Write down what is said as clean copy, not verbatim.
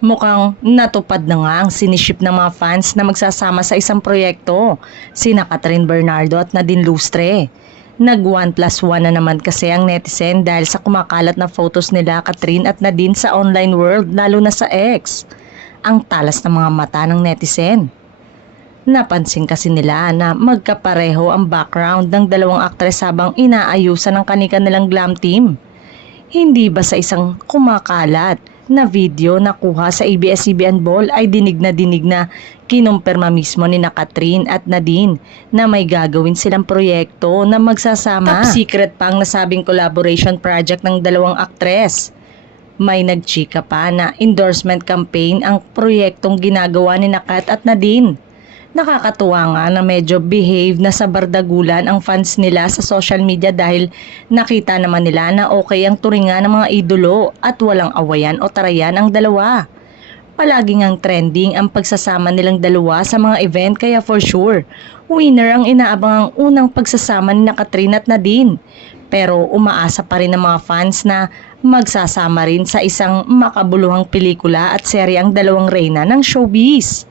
Mukhang natupad na nga ang siniship ng mga fans na magsasama sa isang proyekto, sina Catherine Bernardo at Nadine Lustre. Nag 1+1 na naman kasi ang netizen dahil sa kumakalat na photos nila Catherine at Nadine sa online world, lalo na sa X. Ang talas ng mga mata ng netizen. Napansin kasi nila na magkapareho ang background ng dalawang aktres habang inaayusan ng kanilang glam team. Hindi ba sa isang kumakalat na video na kuha sa ABS-CBN Ball ay dinig na kinumpirma mismo ni Catherine at Nadine na may gagawin silang proyekto na magsasama. Top secret pa ang nasabing collaboration project ng dalawang aktres. May nagchika pa na endorsement campaign ang proyektong ginagawa ni Kat at Nadine. Nakakatuwa nga na medyo behave na sa bardagulan ang fans nila sa social media dahil nakita naman nila na okay ang turingan ng mga idolo at walang awayan o tarayan ang dalawa. Palagi ngang trending ang pagsasama nilang dalawa sa mga event kaya for sure, winner ang inaabang ang unang pagsasama ni Catherine at Nadine. Pero umaasa pa rin ang mga fans na magsasama rin sa isang makabuluhang pelikula at serye ang dalawang reyna ng showbiz.